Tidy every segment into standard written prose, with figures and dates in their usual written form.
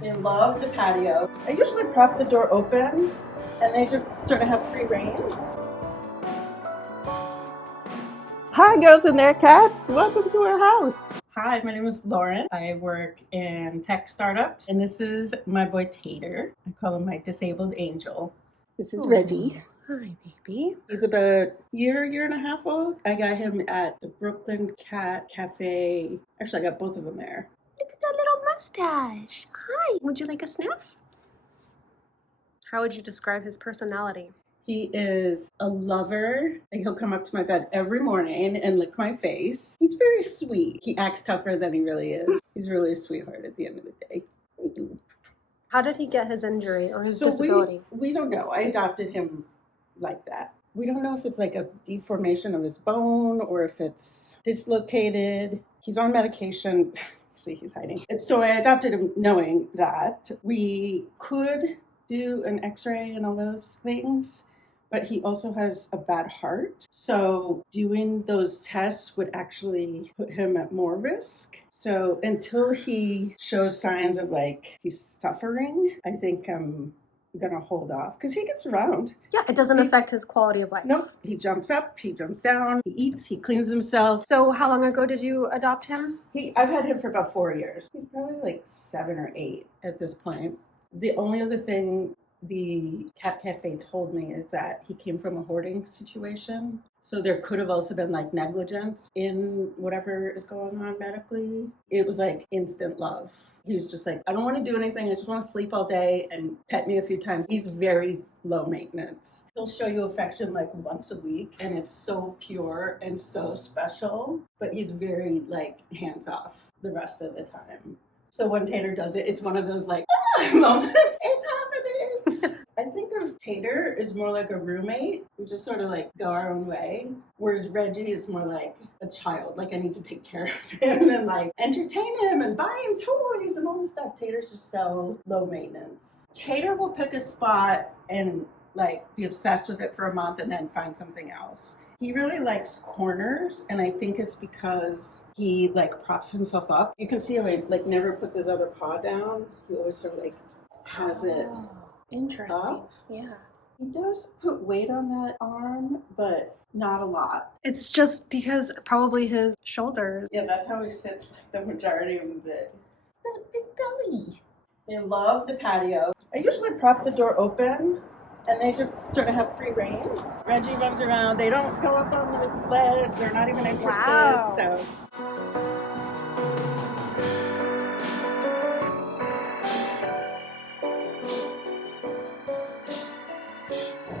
They love the patio. I usually prop the door open and they just sort of have free reign. Hi girls and their cats, welcome to our house. Hi, my name is Lauren. I work in tech startups and this is my boy Tater. I call him my disabled angel. This is Reggie. Hi, baby. He's about a year and a half old. I got him at the Brooklyn Cat Cafe. Actually, I got both of them there. Look at that little mustache. Hi. Would you like a sniff? How would you describe his personality? He is a lover. Like, he'll come up to my bed every morning and lick my face. He's very sweet. He acts tougher than he really is. He's really a sweetheart at the end of the day. How did he get his injury or his disability? We don't know. I adopted him like that. We don't know if it's like a deformation of his bone or if it's dislocated. He's on medication. See, he's hiding. So I adopted him knowing that we could do an x-ray and all those things, but he also has a bad heart. So doing those tests would actually put him at more risk. So until he shows signs of like he's suffering, I think I'm gonna hold off because he gets around. Yeah, it doesn't affect his quality of life. Nope. He jumps up, he jumps down, he eats, he cleans himself. So how long ago did you adopt him? I've had him for about 4 years. He's probably like 7 or 8 at this point. The only other thing the Cat Cafe told me is that he came from a hoarding situation. So there could have also been like negligence in whatever is going on medically. It was like instant love. He was just like, I don't want to do anything. I just want to sleep all day and pet me a few times. He's very low maintenance. He'll show you affection like once a week and it's so pure and so special, but he's very like hands off the rest of the time. So when Tater does it, it's one of those like moments. It's happening. I think of Tater as more like a roommate. We just sort of like go our own way. Whereas Reggie is more like a child. Like I need to take care of him and like entertain him and buy him toys and all this stuff. Tater's just so low maintenance. Tater will pick a spot and like be obsessed with it for a month and then find something else. He really likes corners, and I think it's because he like props himself up. You can see how he like never puts his other paw down. He always sort of like has it Interesting. up. Yeah. He does put weight on that arm, but not a lot. It's just because probably his shoulders. Yeah, that's how he sits like the majority of the day. It's that big belly. They love the patio. I usually prop the door open and they just sort of have free reign. Reggie runs around. They don't go up on the ledge. They're not even interested. Wow. So.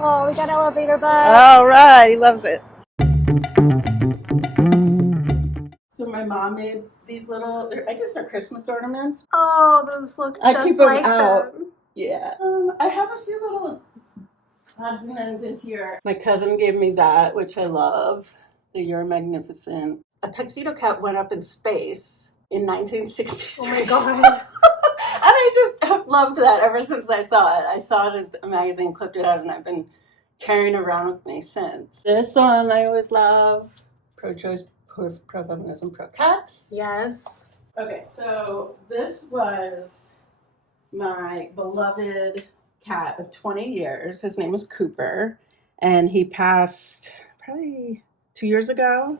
Oh, we got elevator bus. All right, he loves it. So my mom made these little, I guess they're Christmas ornaments. Oh, those look I just keep them like out. them. Yeah. I have a few little odds and ends in here. My cousin gave me that, which I love. The You're Magnificent. A tuxedo cat went up in space in 1963. Oh my god. And I just have loved that ever since I saw it. I saw it at a magazine, clipped it out, and I've been carrying it around with me since. This one I always love. Pro-choice, pro-feminism, pro-cats. Yes. Okay, so this was my beloved cat of 20 years. His name was Cooper, and he passed probably 2 years ago.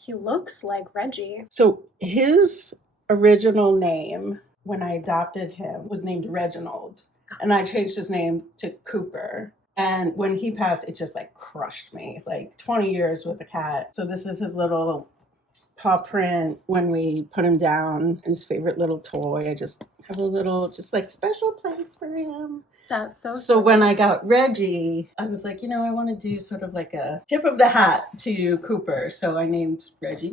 He looks like Reggie. So his original name when I adopted him was named Reginald, and I changed his name to Cooper. And when he passed, it just like crushed me. Like 20 years with a cat. So this is his little paw print when we put him down, and his favorite little toy. I just have a little just like special place for him. That's so So when I got Reggie, I was like, I want to do sort of like a tip of the hat to Cooper. So I named Reggie.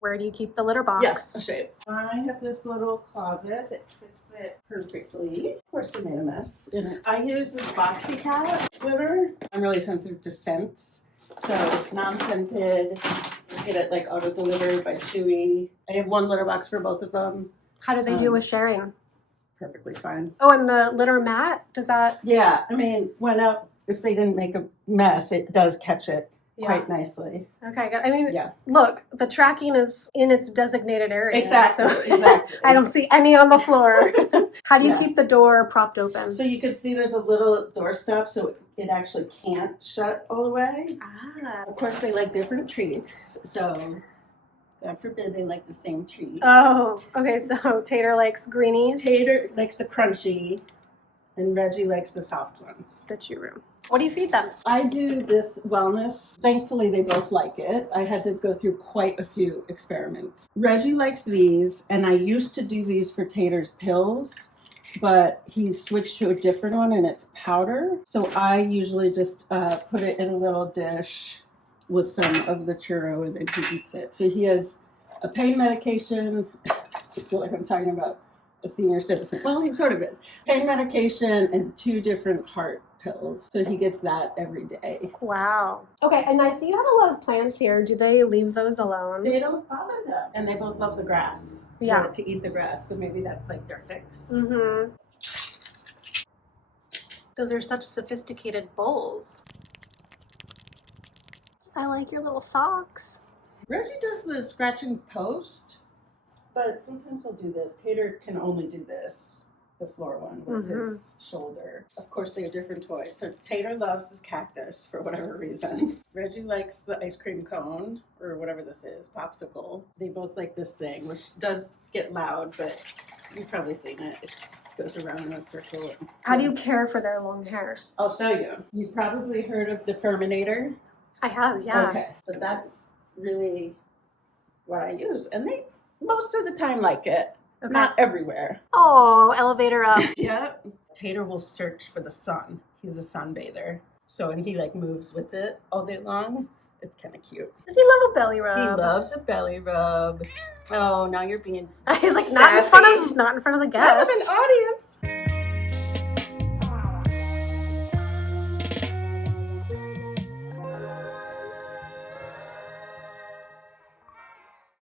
Where do you keep the litter box? Yes, I'll show you. I have this little closet that fits it perfectly. Of course, we made a mess in it. I use this Boxy Cat glitter. I'm really sensitive to scents. So it's non-scented. You get it like auto-delivered by Chewy. I have one litter box for both of them. How do they do with sharing? Perfectly fine. Oh, and the litter mat? Does that? Yeah, I mean, if they didn't make a mess, it does catch it quite nicely. Okay, good. I mean, Yeah. look, the tracking is in its designated area. Exactly. So Exactly. I don't see any on the floor. How do you Yeah. keep the door propped open? So you can see there's a little doorstop, so it actually can't shut all the way. Ah. Of course, they like different treats, so God forbid they like the same treat. Oh, okay. So Tater likes greenies. Tater likes the crunchy, and Reggie likes the soft ones. The chew room. What do you feed them? I do this wellness. Thankfully, they both like it. I had to go through quite a few experiments. Reggie likes these, and I used to do these for Tater's pills, but he switched to a different one, and it's powder. So I usually just put it in a little dish with some of the churro, and then he eats it. So he has a pain medication. I feel like I'm talking about a senior citizen. Well, he sort of is. Pain medication and 2 different heart pills. So he gets that every day. Wow. Okay, and I see you have a lot of plants here. Do they leave those alone? They don't bother them. And they both love the grass. Yeah. To eat the grass. So maybe that's like their fix. Mm-hmm. Those are such sophisticated bowls. I like your little socks. Reggie does the scratching post, but sometimes he'll do this. Tater can only do this, the floor one, with his shoulder. Of course, they have different toys. So Tater loves his cactus for whatever reason. Reggie likes the ice cream cone, or whatever this is, popsicle. They both like this thing, which does get loud, but you've probably seen it. It just goes around in a circle. How do you care for their long hair? I'll show you. You've probably heard of the Furminator. I have, yeah. Okay, so that's really what I use. And they most of the time like it. Okay. Not everywhere. Oh, elevator up. Yep. Tater will search for the sun. He's a sunbather. So, and he like moves with it all day long. It's kind of cute. Does he love a belly rub? He loves a belly rub. Oh, now you're being He's like, sassy. not in front of the guests. Not of an audience.